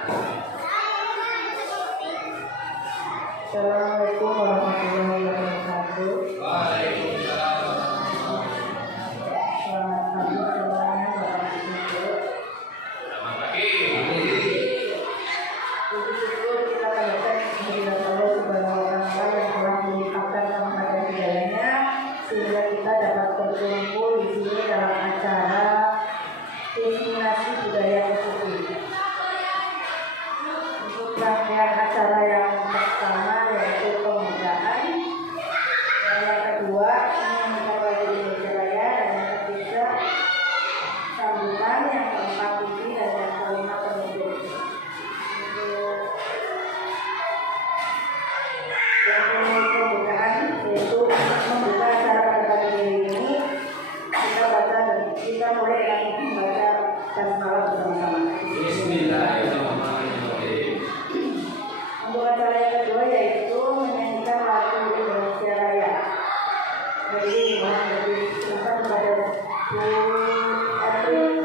Assalamualaikum warahmatullahi wabarakatuh. Selamat pagi semuanya, Bapak Ibu. Selamat pagi. Puji syukur kita panjatkan kehadirat Allah Subhanahu wa Ta'ala yang telah melimpahkan rahmat hidayahnya sehingga kita dapat berkumpul di sini dalam acara Destinasi Budaya Positif. Untuk rangkaian acara yang pertama yaitu pembukaan, yang kedua menyambut Hari Indonesia Raya, dan yang ketiga sambutan, yang keempat puisi, dan yang kelima penutup. Untuk yang pembukaan yaitu membuka acara pada pagi ini, kita mulai dengan membaca basmalah bersama-sama. Bismillahirrahmanirrahim. Untuk acara yang kedua yaitu menyanyikan lagu Indonesia Raya. Jadi mohon lebih silakan kepada Bu Erwin.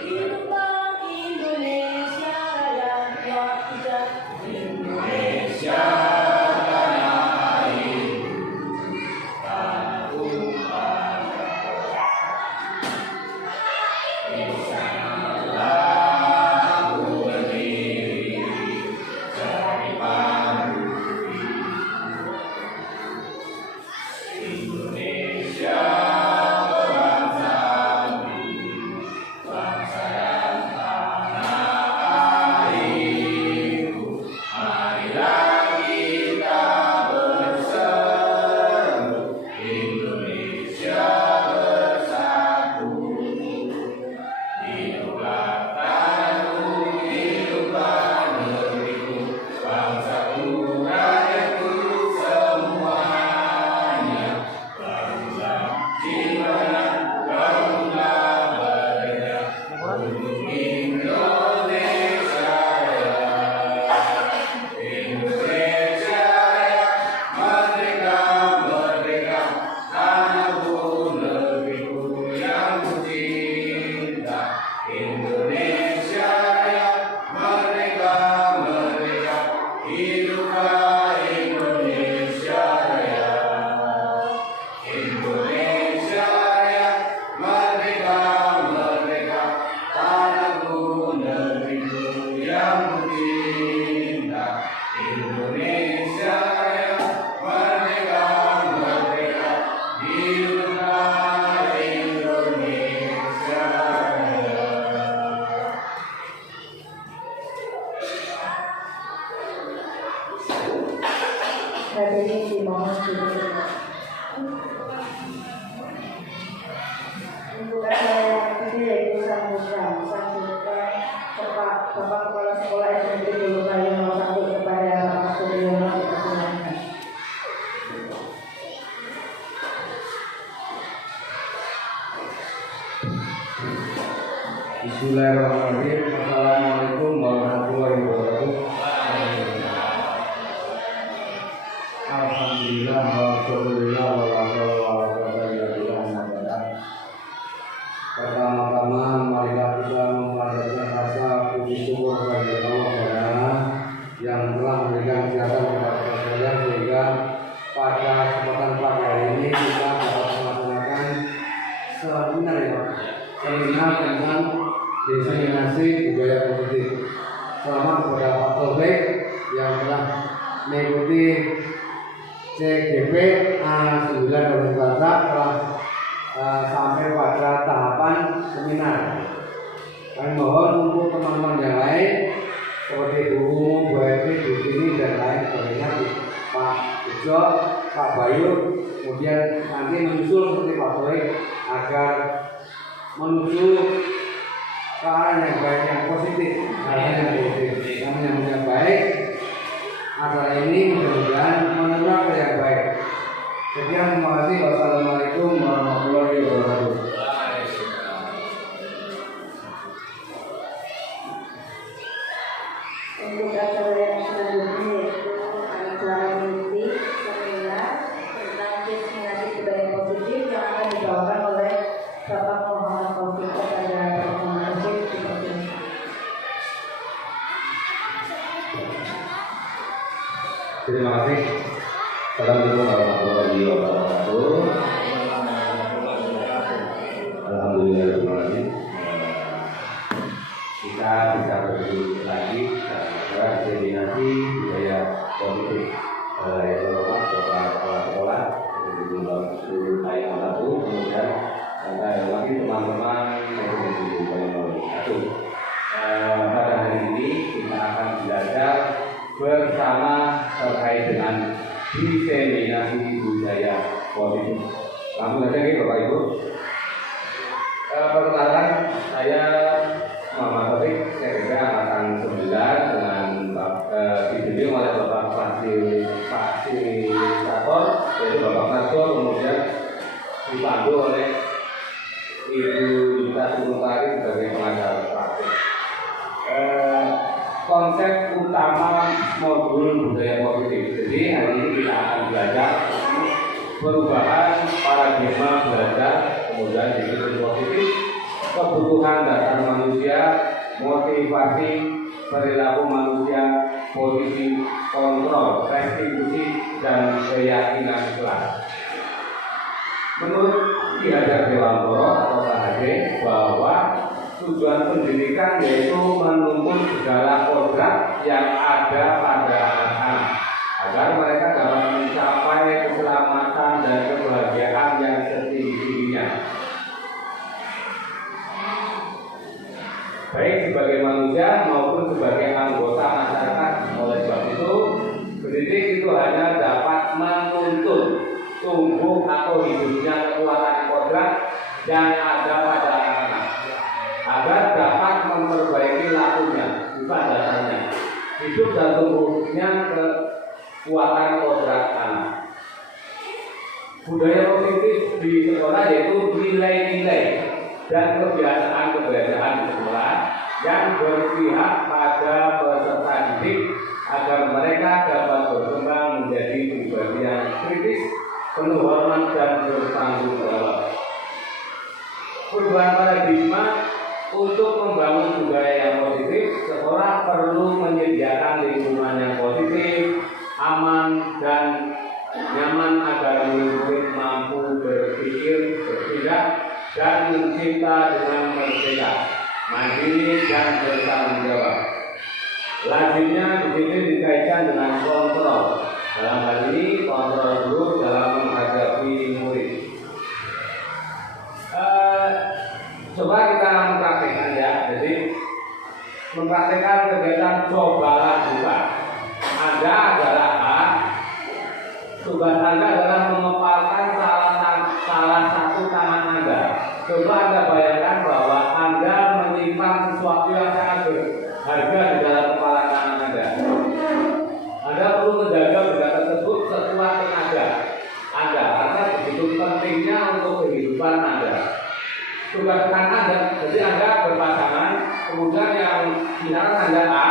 Hiduplah Indonesia Raya, wajah Indonesia. Hadirin dimohon duduk. Untuk acara yang ketiga yaitu sambutan Bapak Kepala Sekolah SMP Dulu Kayu 01 kepada Bapak Suryono dipersilakan. Bismillahirrahmanirrahim. Assalamualaikum warahmatullahi wabarakatuh. Alhamdulillah walhamdulillah walhamdulillah. Pertama-tama marilah kita memanjatkan rasa puji syukur kepada Allah Ta'ala yang telah memberikan kesehatan kepada kita sekalian sehingga pada kesempatan pagi hari ini kita dapat melaksanakan seminar tentang destinasi budaya positif. Selamat kepada Pak Taufik yang telah mengikuti CGP A9 Kabupaten Cilacap telah sampai pada tahapan seminar. Kami mohon untuk teman-teman yang lain seperti Bu Bu Evi, Bu Tini dan lain sebagainya, Pak Ujo, Pak Bayu, kemudian nanti menyusul seperti Pak Taufik agar menuju ke arah yang baik, yang positif, yang baik. Acara ini mudah-mudahan menular ke yang baik. Sekian, terima kasih. Wassalamualaikum warahmatullahi wabarakatuh. Untuk acara yang selanjutnya yaitu Bapak Muhammad Taufik kepada Bapak Taufik dipersilakan. Terima kasih. Assalamualaikum warahmatullahi wabarakatuh. Alhamdulillahirrahmanirrahim. Kita bisa berdiri lagi dalam diseminasi budaya positif yang merupakan beberapa kepala sekolah di seluruh Ayam 1, kemudian ada lagi teman-teman dari Bayangkara 1. Pada hari ini kita akan belajar bersama terkait dengan diseminasi budaya positif. Langsung saja nih Bapak Ibu. Perkenalkan, saya Muhammad Taufik, saya angkatan 9 dengan dibimbing oleh Bapak fasilitator, yaitu Bapak Nasor, kemudian dipandu oleh Ibu Yunita Sumutari sebagai pengajar praktik. Konsep utama modul budaya positif. Jadi hari ini kita akan belajar perubahan paradigma belajar, kemudian disiplin positif, kebutuhan dasar manusia, motivasi, perilaku manusia, posisi kontrol, restitusi, dan keyakinan kelas. Menurut Ki Hajar Dewantara atau KHD bahwa tujuan pendidikan yaitu menuntun segala kodrat yang ada pada anak-anak agar mereka dapat mencapai keselamatan dan kebahagiaan yang setinggi-tingginya, baik sebagai manusia maupun sebagai anggota masyarakat. Oleh sebab itu, pendidik itu hanya dapat menuntun tumbuh atau hidupnya kekuatan kodrat yang ada pada anak-anak agar dapat memperbaiki lakunya, bukan dasarnya, hidup dan tumbuhnya kekuatan kodrat anak. Budaya positif di sekolah yaitu nilai-nilai dan kebiasaan-kebiasaan di sekolah yang berpihak pada peserta didik agar mereka dapat berkembang menjadi pribadi yang kritis, penuh hormat dan bertanggung jawab. Perubahan paradigma untuk membangun budaya yang positif, sekolah perlu menyediakan lingkungan yang positif, aman dan nyaman agar murid mampu berpikir, bertindak, dan mencipta dengan merdeka, mandiri dan bertanggung jawab. Lazimnya disiplin dikaitkan dengan kontrol. Dalam hal ini kontrol guru dalam menghadapi murid. Coba kita mempraktikkan ya. Jadi mempraktikkan kegiatan cobalah buka. Anda adalah A. Tugas Anda adalah mengepalkan salah satu tangan Anda. Coba Anda bayangkan bahwa Anda menyimpan sesuatu yang sangat berharga di dalam kepala tangan Anda. Anda perlu menjaga benda tersebut sekuat tenaga Anda karena begitu pentingnya untuk kehidupan Anda. Tugas Anda, jadi Anda berpasangan, kemudian yang misalkan Anda A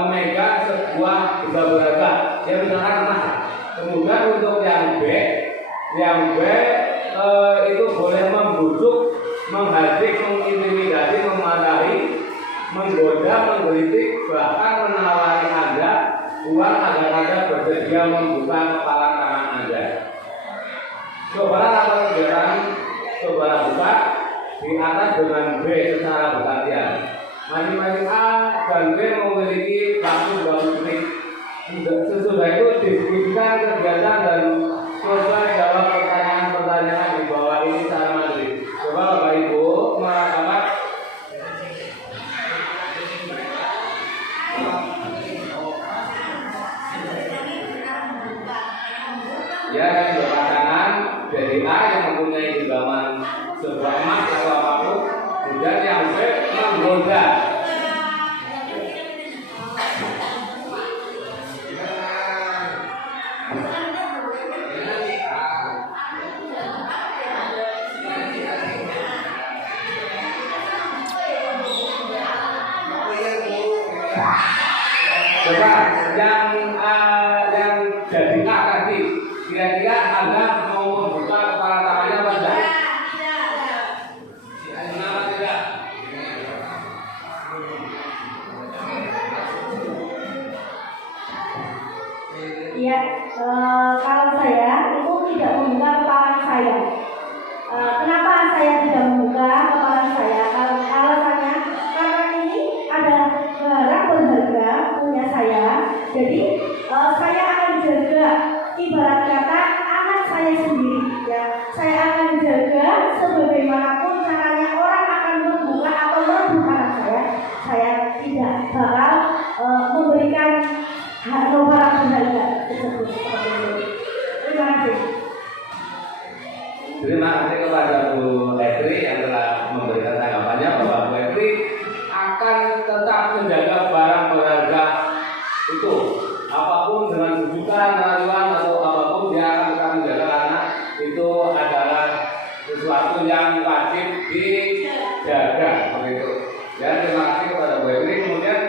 memegang sebuah benda berharga, ya misalkan emas. Kemudian untuk yang B itu boleh membujuk, menghadik, mengintimidasi, memarahi, menggoda, menggelitik, bahkan menawari Anda uang agar Anda bersedia membuka kepala tangan Anda. Cobalah lakukan kegiatan cobalah buka di atas dengan B secara bergantian. Masing-masing A dan B memiliki waktu 2 menit. Sesudah itu diskusikan kegiatan dan coba jawab pertanyaan-pertanyaan di bawah ini secara mandiri. Coba Bapak Ibu mengatakan ya yang berpasangan dari A yang mempunyai genggaman sebuah emas atau apapun, kemudian yang B menggoda. Coba yang jadi A tadi, kira-kira Anda mau membuka kepala tangannya apa enggak? saya tidak membuka kepala saya? Alasannya karena ini ada barang berharga punya saya. Jadi saya akan jaga, ibarat kata anak saya sendiri ya. Saya akan jaga sebagaimanapun caranya orang akan membuka atau merebut anak saya tidak bakal memberikan barang berharga tersebut seperti itu. Terima kasih. Terima kasih kepada Bu Etri yang telah memberikan tanggapannya bahwa Bu Etri akan tetap menjaga barang berharga itu, apapun dengan kejutan, keraguan atau apapun dia akan tetap menjaga karena itu adalah sesuatu yang wajib dijaga begitu. Ya, terima kasih kepada Bu Etri. Kemudian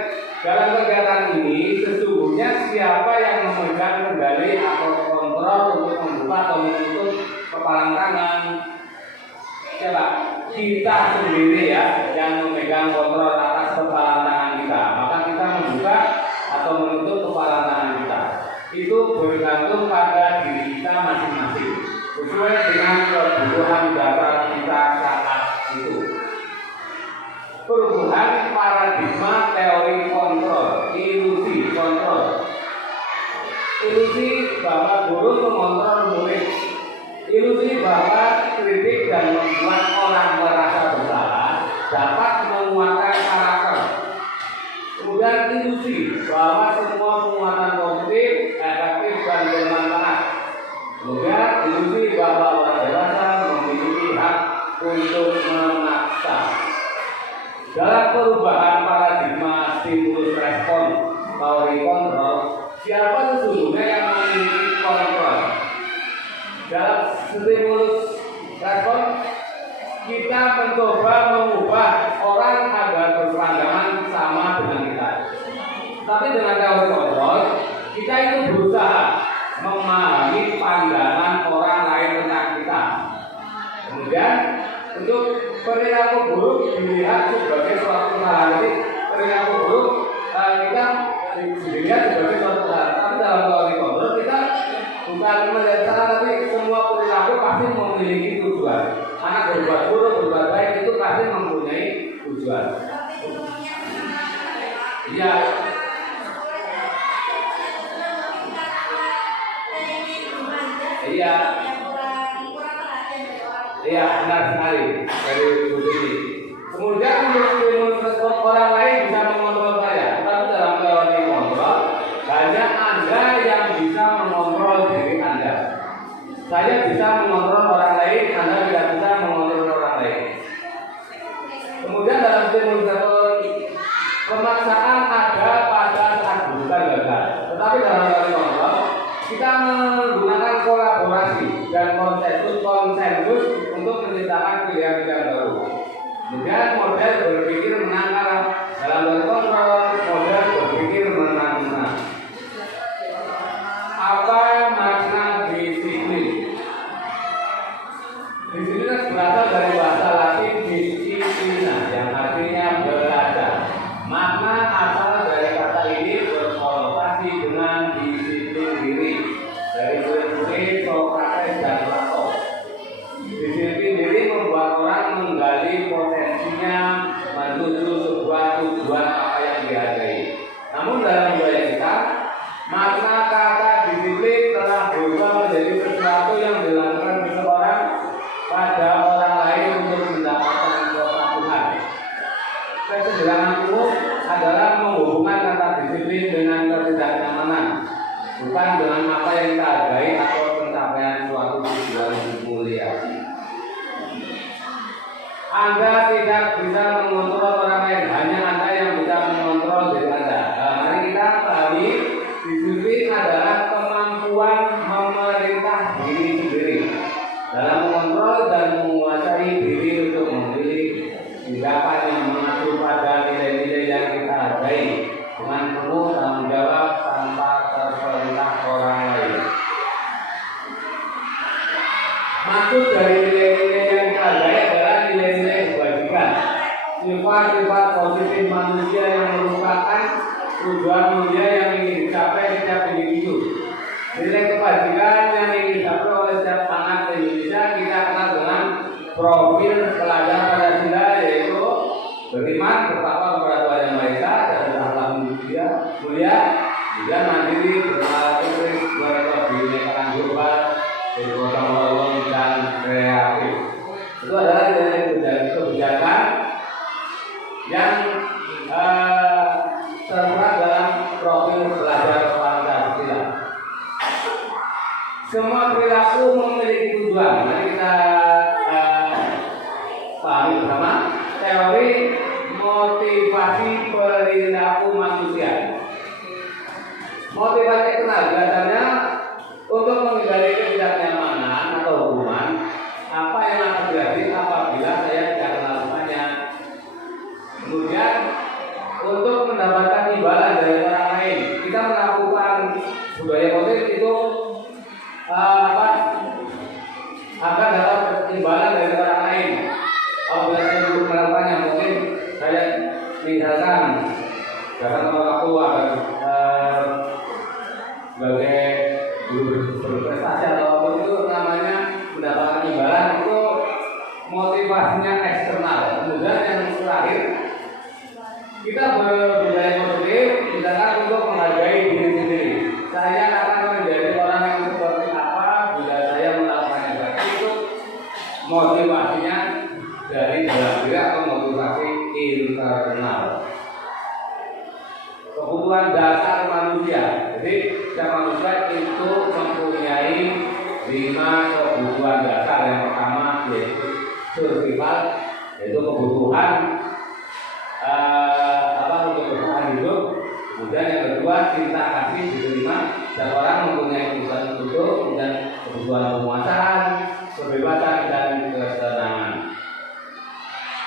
dalam kegiatan ini sesungguhnya siapa yang memegang kendali atau kontrol untuk membuka atau menutup kepalang tangan? Siapa? Kita sendiri ya yang memegang kontrol atas kepalang tangan kita. Maka kita membuka atau menutup kepalang tangan kita. Itu bergantung pada diri kita masing-masing sesuai dengan kebutuhan dasar kita saat itu. Perubahan paradigma teori kontrol, ilusi kontrol. Ilusi bahwa guru mengontrol murid. Ilusi bahwa kritik dan membuat orang merasa bersalah dapat menguatkan karakter. Kemudian ilusi bahwa semua penguatan positif, efektif dan bermanfaat. Kemudian ilusi bahwa orang dewasa memiliki hak untuk memaksa. Dalam perubahan paradigma stimulus respon teori kontrol, siapa sesungguhnya yang memiliki kontrol? Dalam stimulus respon, kita mencoba mengubah orang agar berpandangan sama dengan kita. Tapi dengan teori kontrol, kita itu berusaha memahami pandangan orang lain tentang kita. Kemudian untuk perilaku buruk dilihat sebagai suatu hal. Jadi perilaku buruk kita dilihat sebagai suatu hal. Tapi dalam teori kontrol kita bukan melihat salah, tapi semua perilaku pasti memiliki tujuan. Anak berbuat buruk, berbuat baik itu pasti mempunyai tujuan. Iya. Iya. Iya, benar sekali dari Bu Siti. Kemudian menurut orang lain bisa mengontrol saya, tetapi dalam teori kontrol hanya Anda yang bisa mengontrol diri Anda. Saya bisa mengontrol orang lain, Anda tidak bisa mengontrol orang lain. Kemudian dalam stimulus pemaksaan ada pada saat bukan gagal, tetapi dalam teori kontrol kita menggunakan kolaborasi dan konsensus untuk menciptakan pilihan-pilihan baru. Kemudian model berpikir menang dalam teori kontrol, model berpikir menang-menang. Apa makna disiplin? Disiplin berasal dari bahasa Latin disciplina yang artinya belajar. Makna asal dari kata ini berkonotasi dengan disiplin diri dari murid-murid Sokrates dan Plato. Disiplin diri membuat orang menggali potensinya menuju sebuah tujuan apa yang dihargai. Namun dalam budaya kita, makna kata disiplin telah berubah menjadi sesuatu yang dilakukan seseorang pada orang lain untuk mendapatkan kepuasan. Kesederhanaan umum adalah menghubungkan kata disiplin dengan ketidaknyamanan, bukan dengan apa yang kita hargai atau pencapaian suatu tujuan mulia. Anda tidak bisa mengontrol orang lain, hanya Anda yang bisa mengontrol diri Anda. Nah, mari kita pahami, disiplin adalah kemampuan memerintah diri sendiri dalam mengontrol dan menguasai diri untuk memilih tindakan yang mengacu pada nilai-nilai yang kita hargai dengan penuh tanggung jawab tanpa terperintah orang lain. Maksud dari nilai-nilai yang kita hargai adalah nilai-nilai kebajikan, sifat-sifat positif manusia yang merupakan tujuan mulia yang ingin dicapai setiap individu. Nilai kebajikan yang ingin dicapai oleh setiap anak Indonesia kita kenal dengan profil pelajaran Pancasila yaitu beriman, bertakwa kepada Tuhan Yang Maha Esa dan berakhlak mulia, juga mandiri, berpengalaman, berkebinekaan global, bergotong royong dan kreatif. Itu adalah kebijakan yang termuat dalam profil belajar Pancasila. Semua perilaku memiliki tujuan. Mari kita pahami bersama teori motivasi perilaku manusia. Motivasi kenal biasanya untuk menghindari ketidaknyamanan atau hubungan apa yang akan terjadi apabila saya tidak melakukannya. Kemudian untuk mendapatkan imbalan dari orang lain, kita melakukan budaya positif itu akan dapat imbalan dari orang lain. Apabila saya dulu melakukannya, mungkin saya misalkan dapat orang tua sebagai guru berprestasi atau apa itu namanya mendapatkan imbalan, itu motivasinya eksternal. Kemudian yang terakhir, kita berbudaya positif misalkan untuk menghargai diri sendiri. Saya akan menjadi orang yang seperti apa bila saya melakukannya. Berarti itu motivasinya dari dalam diri atau motivasi internal. Kebutuhan dasar manusia. Jadi setiap manusia itu mempunyai 5 kebutuhan dasar. Yang pertama yaitu survival, yaitu kebutuhan untuk bertahan hidup. Kemudian yang kedua cinta kasih diterima. Setiap orang mempunyai kebutuhan itu. Kemudian kebutuhan penguasaan, kebebasan dan kesenangan.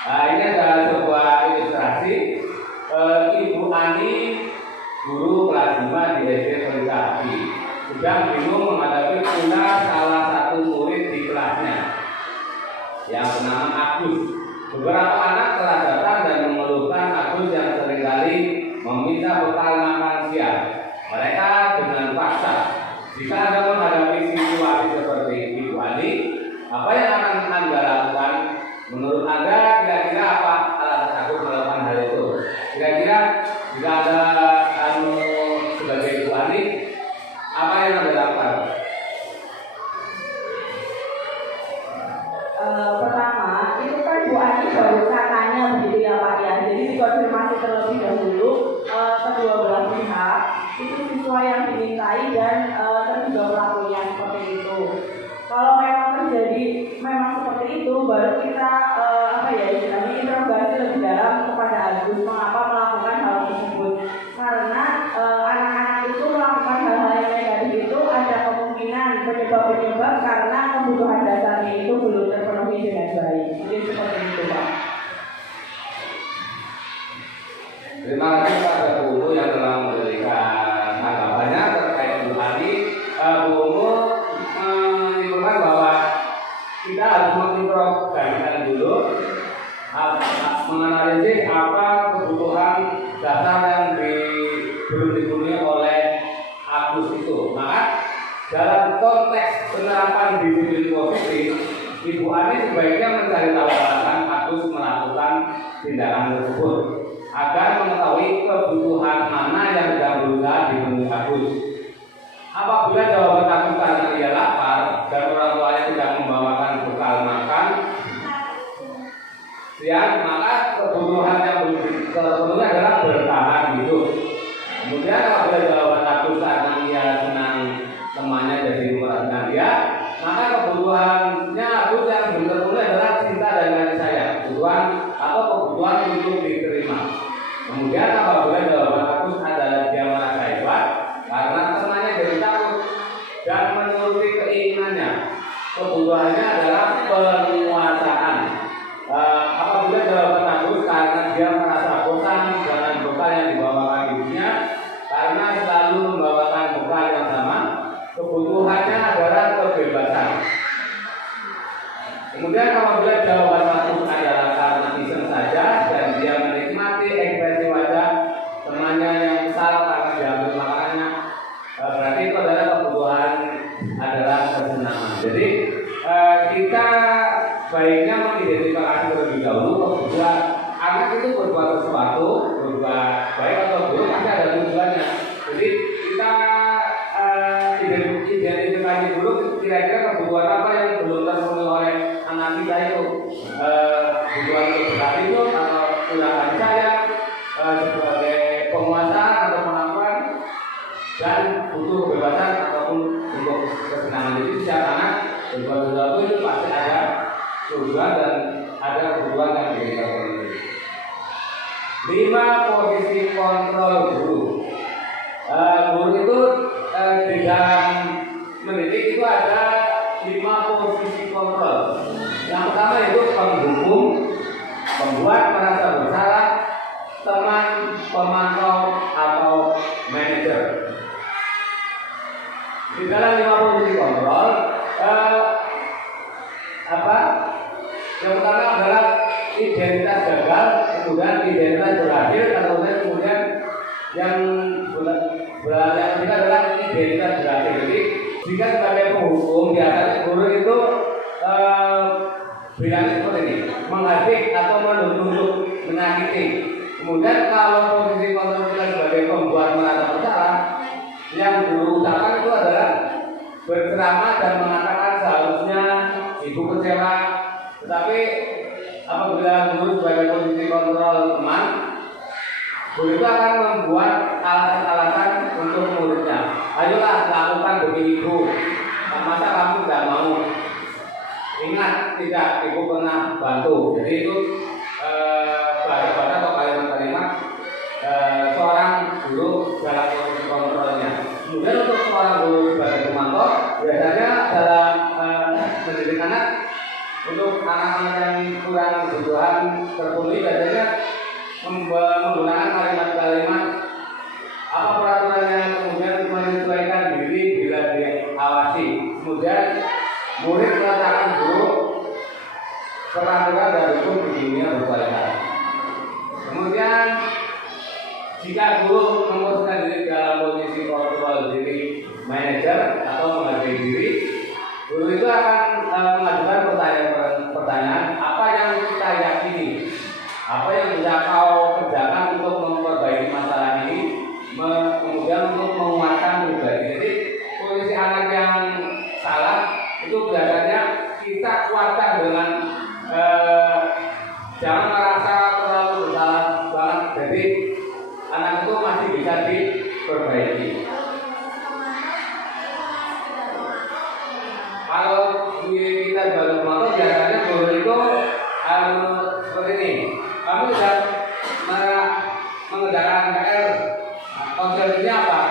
Ini adalah sebuah ilustrasi. Ibu Ani, guru kelas 5 di SD Perikasi, sedang bingung menghadapi pula salah satu murid di kelasnya yang bernama Agus. Beberapa anak telah datang dan mengeluhkan Agus yang seringkali meminta bekal makan siang. Mereka dengan paksa. Jika Anda menghadapi situasi seperti Ibu Ani, apa yang akan Anda lakukan? Menurut Anda kira-kira apa alasan Agus melakukan hal itu? Kira-kira jika Anda sebagai Ibu Ani, apa yang Anda lakukan? Pertama, itu kan Bu Ani baru katanya begitu ya Pak ya. Jadi dikonfirmasi terlebih dahulu kedua belah pihak itu siswa yang dimintai dan terduga pelakunya seperti itu. Kalau memang terjadi seperti itu, baru kita istilahnya interogasi lebih dalam kepada Agus mengapa melakukan hal tersebut. Karena anak-anak itu melakukan hal-hal yang negatif itu ada kemungkinan penyebab-penyebab karena kebutuhan dasarnya itu belum terpenuhi dengan baik. Jadi seperti itu Pak. Terima kasih pada guru yang telah memberikan tanggapannya terkait Bu Ani. Bu menyimpulkan bahwa kita harus menginterogasikan dulu, menganalisis apa kebutuhan dasar yang belum dipenuhi oleh Agus itu. Maka dalam konteks penerapan disiplin positif, Ibu Ani sebaiknya mencari tahu alasan Agus melakukan tindakan tersebut agar mengetahui kebutuhan mana yang sedang berusaha dipenuhi Agus. Apabila jawaban Agus karena ia lapar dan orang tuanya tidak membawakan bekal makan siang, maka kebutuhan yang belum terpenuhi adalah bertahan hidup. Kemudian apabila jawaban Agus karena ia senang temannya jadi memperhatikan dia, maka kebutuhannya Agus yang belum terpenuhi adalah cinta dan kasih sayang, kebutuhan atau kebutuhan untuk diterima. Kemudian apabila jawaban Agus adalah dia merasa hebat karena temannya jadi takut dan menuruti keinginannya, kebutuhannya adalah penguasaan. Apabila jawaban Agus karena dia merasa bosan dengan bekal yang dibawakan ibunya karena selalu membawakan bekal yang sama, kebutuhannya adalah kebebasan. Kemudian apabila jawaban Agus adalah karena iseng saja dan dia menikmati ekspresi wajah temannya yang salah karena diambil makanannya, berarti itu adalah kebutuhan adalah kesenangan. Jadi kita sesuatu berubah baik atau buruk pasti ada tujuannya. Jadi kita identifikasi dulu kira-kira kebutuhan apa yang belum terpenuhi oleh anak kita itu, kebutuhan untuk berhidup atau kurang saya sebagai penguasa atau pengakuan, dan butuh kebebasan ataupun untuk kesenangan. Jadi setiap anak berbuat sesuatu itu pasti ada tujuan dan ada kebutuhan yang berbeda. 5 posisi kontrol guru. Guru itu di dalam mendidik itu ada 5 posisi kontrol. Yang pertama itu penghukum, pembuat merasa bersalah, teman, pemantau, atau manajer. Di dalam 5 posisi kontrol, yang pertama adalah identitas gagal, kemudian identitas berhasil, kemudian yang ketiga adalah identitas berhasil. Jadi jika sebagai penghukum biasanya guru itu bilangnya seperti ini, menghadik atau menuntut, menyakiti. Kemudian kalau posisi kontrol kita sebagai pembuat merasa bersalah, yang guru usahakan itu adalah berceramah dan mengatakan seharusnya ibu kecewa. Tetapi apabila guru sebagai posisi kontrol teman, guru itu akan membuat alasan-alasan untuk muridnya. Ayolah lakukan demi ibu. Masa kamu tidak mau? Ingat, tidak, ibu pernah bantu. Jadi itu bahasa-bahasa atau kalimat-kalimat seorang guru dalam posisi kontrolnya. Kemudian untuk seorang guru sebagai pemantau, biasanya dalam mendidik anak, untuk anak-anak yang kurang kebutuhan terpenuhi, biasanya menggunakan kalimat-kalimat apa peraturannya, kemudian menyesuaikan diri bila diawasi. Kemudian murid meletakkan guru peraturan dan hukum di dunia berkualitas. Kemudian jika guru memutuskan diri dalam posisi kontrol diri manajer atau menghargai diri, guru itu akan mengajukan pertanyaan apa yang kita yakini, apa yang bisa kau kerjakan untuk memperbaiki masalah ini, kemudian untuk menguatkan pribadi. Jadi posisi anak yang salah itu biasanya kita kuatkan dengan jangan merasa terlalu bersalah banget. Jadi anak itu masih bisa diperbaiki. Kalau kita baru pemantau, biasanya guru itu seperti ini. Kamu sudah mengerjakan PR, konsekuensinya apa?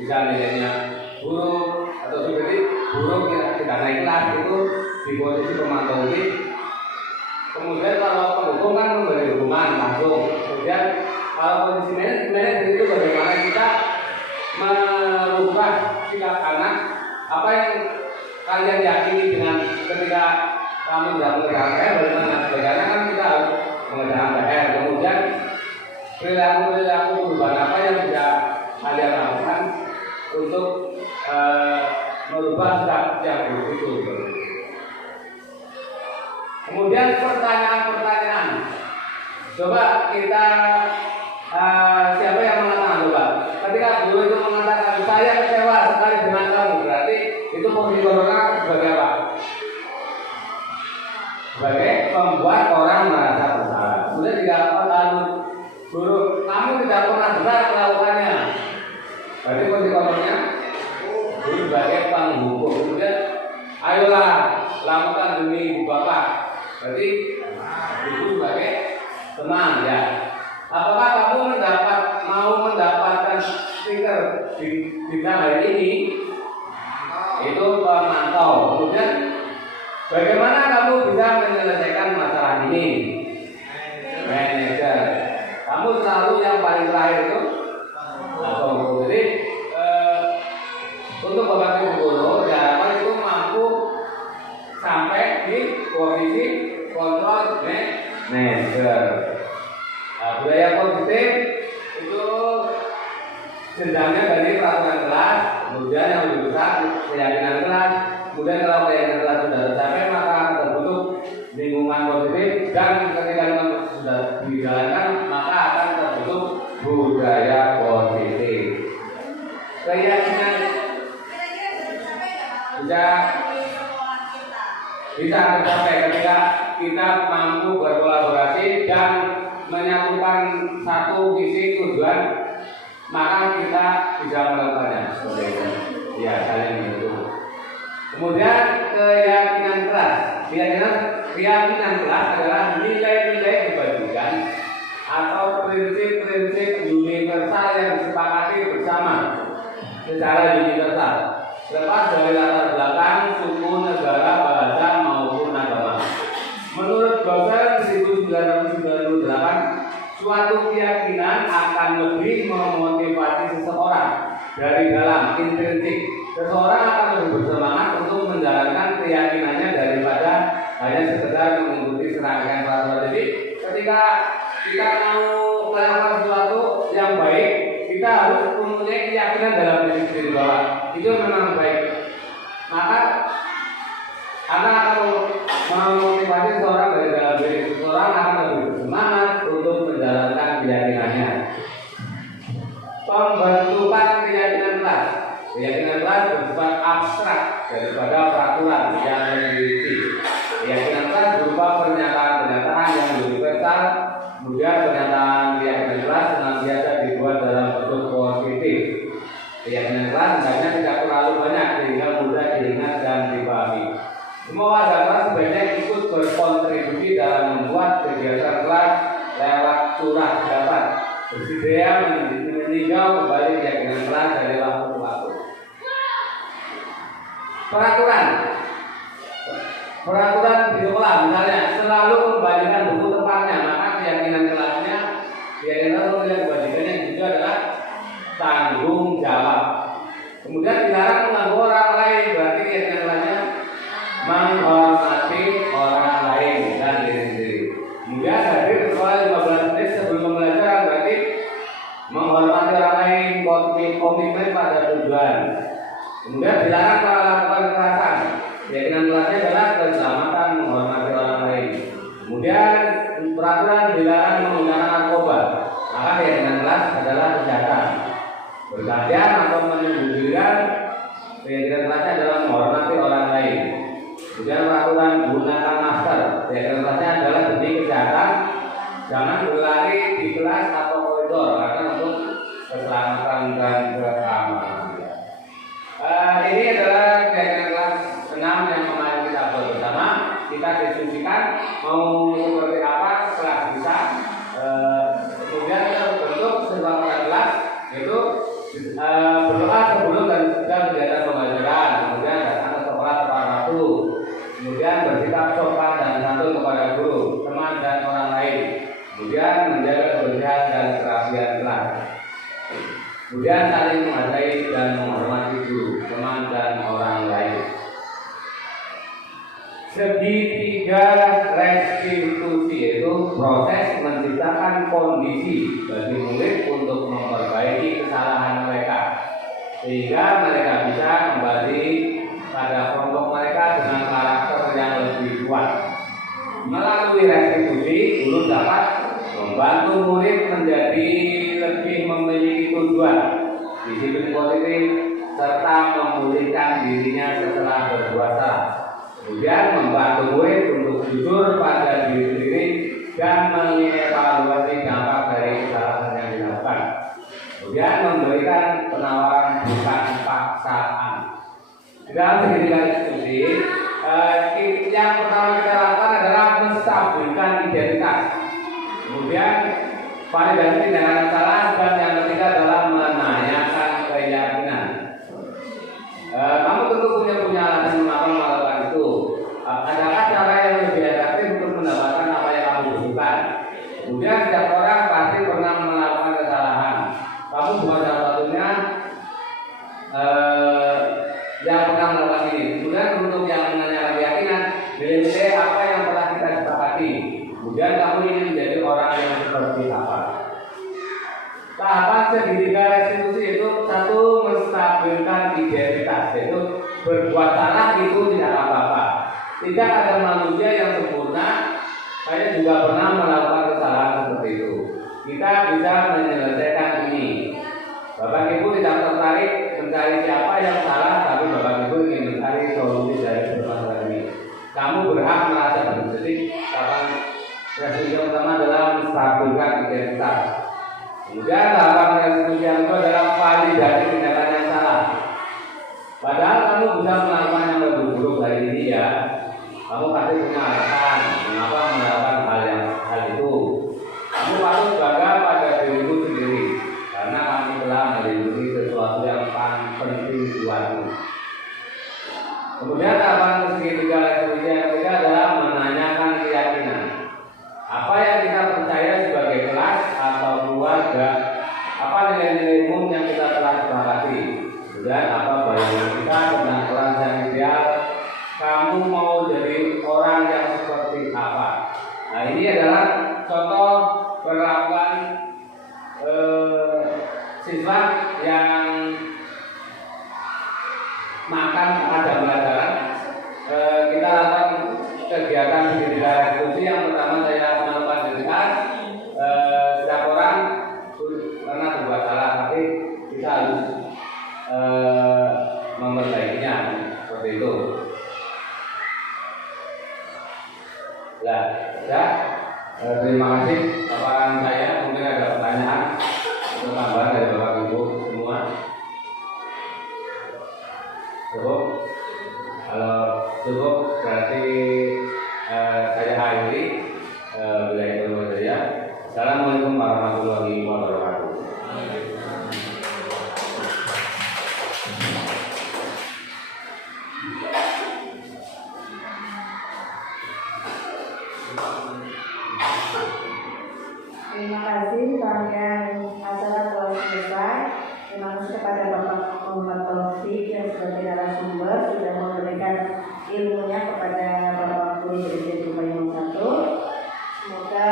Bisa nilainya buruk atau seperti buruk, tidak naik kelas, itu di posisi pemantau ini. Kemudian kalau penghukum kan memberi hukuman langsung. Kemudian kalau posisi manajer itu bagaimana kita merubah sikap anak, apa yang kalian yakini dengan ketika kamu tidak mengerjakan PR, bagaimana? Bagaimana kan kita harus mengerjakan PR. Kemudian perilaku perubahan apa yang bisa kalian lakukan untuk merubah sikap yang buruk itu. Kemudian pertanyaan-pertanyaan. Coba kita siapa yang mengatakan, coba ketika guru itu mengatakan saya kecewa sekali dengan kamu, berarti itu posisi kontrolnya sebagai apa? Sebagai pembuat orang merasa bersalah. Kemudian jika guru kamu tidak pernah benar melakukannya, berarti posisi kontrolnya guru sebagai penghukum. Kemudian ayolah lakukan demi ibu bapak, berarti ibu sebagai teman, ya. Apakah kamu mau mendapatkan stiker di hari ini? Itu pemantau. Kemudian bagaimana kamu bisa menyelesaikan masalah ini? Manajer. Kamu selalu yang paling terakhir itu. Jadi untuk bapak ibu guru, diharapkan itu mampu sampai di posisi kontrol manajer. Budaya positif itu jenjangnya dari peraturan kelas, kemudian yang lebih besar keyakinan kelas, kemudian kalau keyakinan kelas sudah tercapai maka terbentuk lingkungan positif, dan ketika lingkungan sudah dijalankan maka akan bisa tercapai ketika kita mampu berkolaborasi dan menyatukan satu visi tujuan, maka kita bisa melakukannya seperti itu. Ya, saling mendukung. Kemudian keyakinan kelas. Keyakinan kelas adalah nilai-nilai kebajikan atau prinsip-prinsip universal yang disepakati bersama secara universal, lepas dari latar belakang, suku, negara, bahasa maupun agama. Menurut Gossel 1998, suatu keyakinan akan lebih memotivasi seseorang dari dalam intrinsik. Seseorang akan lebih bersemangat untuk menjalankan keyakinannya daripada hanya sekedar mengikuti serangkaian peraturan. Jadi ketika kita mau melakukan sesuatu yang baik, kita harus mempunyai keyakinan dalam diri sendiri bahwa itu memang baik. Maka anak akan memotivasi seseorang dari dalam diri. Seseorang akan lebih bersemangat untuk menjalankan keyakinannya. Pembentukan keyakinan kelas. Keyakinan kelas bersifat abstrak daripada peraturan yang memiliki. Keyakinan kelas berupa pernyataan-pernyataan yang universal. Kemudian pernyataan keyakinan kelas senantiasa dibuat dalam bentuk positif. Keyakinan kelas hendaknya tidak terlalu banyak sehingga mudah diingat dan dipahami. Semua warga kelas sebaiknya ikut berkontribusi dalam membuat kegiatan kelas lewat surat dapat bersedia meninjau kembali keyakinan kelas dari waktu ke waktu. Peraturan di sekolah misalnya selalu kembalikan buku tepatnya, maka keyakinan kelasnya, keyakinan kebajikannya juga adalah tanggung jawab. Kemudian dilarang mengganggu orang lain, berarti keyakinan kelasnya menghormati orang lain dan diri sendiri. Kemudian hadir sekolah 15 menit sebelum pembelajaran, berarti menghormati orang lain, komitmen pada tujuan. Kemudian dilarang melakukan kekerasan. Keyakinan kelasnya adalah keselamatan, menghormati orang lain. Kemudian peraturan dilarang menggunakan narkoba. Maka keyakinan kelas adalah kesehatan. Bergantian atau menyembunyikan, keyakinan kelasnya adalah menghormati orang lain. Kemudian peraturan gunakan masker. Keyakinan kelasnya adalah demi kesehatan. Jangan berlari di kelas atau koridor karena untuk keselamatan dan keamanan. Ini adalah keyakinan kelas 6 yang kemarin kita buat bersama. Kita diskusikan mau seperti apa kelas bisa. Kemudian terbentuk sebuah kelas itu berdoa sebelum dan sesudah kegiatan pembelajaran. Kemudian datang ke sekolah tepat waktu. Kemudian bersikap sopan dan santun kepada guru, teman dan orang lain. Kemudian menjaga kebersihan dan kerapian kelas. Kemudian saling menghargai dan menghormati guru, teman dan orang lain. Segitiga restitusi yaitu proses menciptakan kondisi bagi murid untuk memperbaiki kesalahan mereka sehingga mereka bisa kembali pada kelompok mereka dengan karakter yang lebih kuat. Melalui restitusi, guru dapat membantu murid menjadi lebih memiliki tujuan, disiplin positif, serta memulihkan dirinya setelah berbuat salah. Kemudian membantu murid untuk jujur pada diri sendiri dan mengevaluasi dampak dari kesalahan yang dilakukan. Kemudian memberikan penawaran bukan paksaan. Dalam segitiga diskusi, yang pertama kita lakukan adalah menstabilkan identitas. Kemudian validasi dengan salah, dan yang ketiga adalah menanyakan keyakinan. Kamu tentu punya alasan mengapa melakukan itu. Adakah cara yang lebih efektif untuk mendapatkan apa yang kamu butuhkan? Kemudian setiap orang pasti pernah melakukan kesalahan. Kamu bukan salah satunya yang pernah melakukan ini. Kemudian untuk yang menanyakan keyakinan, nilai-nilai apa yang pernah kita sepakati. Kemudian kamu ingin menjadi orang yang seperti apa? Tahapan segitiga restitusi itu satu, menstabilkan identitas, yaitu berbuat salah itu tidak apa-apa. Tidak ada manusia yang sempurna. Saya juga pernah melakukan kesalahan seperti itu. Kita bisa menyelesaikan ini. Bapak Ibu tidak tertarik mencari siapa yang salah, tapi Bapak Ibu ingin mencari solusi dari permasalahan ini. Kamu berhak merasa bersedih. Kapan resolusi yang pertama adalah menstabilkan identitas. Kemudian tahapan resolusi yang kedua adalah validasi tindakan yang salah. Padahal kamu bisa melakukan yang lebih buruk dari ini ya. Kamu pasti punya alasan mengapa melakukan hal itu. Kamu patut bangga pada dirimu sendiri karena kamu telah melindungi sesuatu yang paling penting buatmu. Kemudian tahapan ketiga resolusi yang ketiga adalah menanyakan keyakinan. Apa yang kita percaya sebagai kelas atau keluarga? Apa nilai-nilai umum yang kita telah sepakati? Kemudian apa bayangan kita tentang kelas yang ideal? Kamu mau jadi orang yang seperti apa? Nah, ini adalah contoh perlakuan siswa yang makan ada pelajaran. Kita lakukan kegiatan di resolusi. Yang pertama saya melakukan dengan setiap orang karena berbuat salah, tapi kita harus memperbaikinya seperti itu. Ya, terima kasih paparan saya. Mungkin ada pertanyaan atau tambahan dari Bapak Ibu semua. Cukup? Kalau cukup berarti saya akhiri. Bila itu saja. Assalamualaikum warahmatullahi wabarakatuh. Terima kasih rangkaian acara telah selesai. Terima kasih kepada Bapak Muhammad Taufik yang sebagai narasumber sudah memberikan ilmunya kepada Bapak Guru BPD 1. Semoga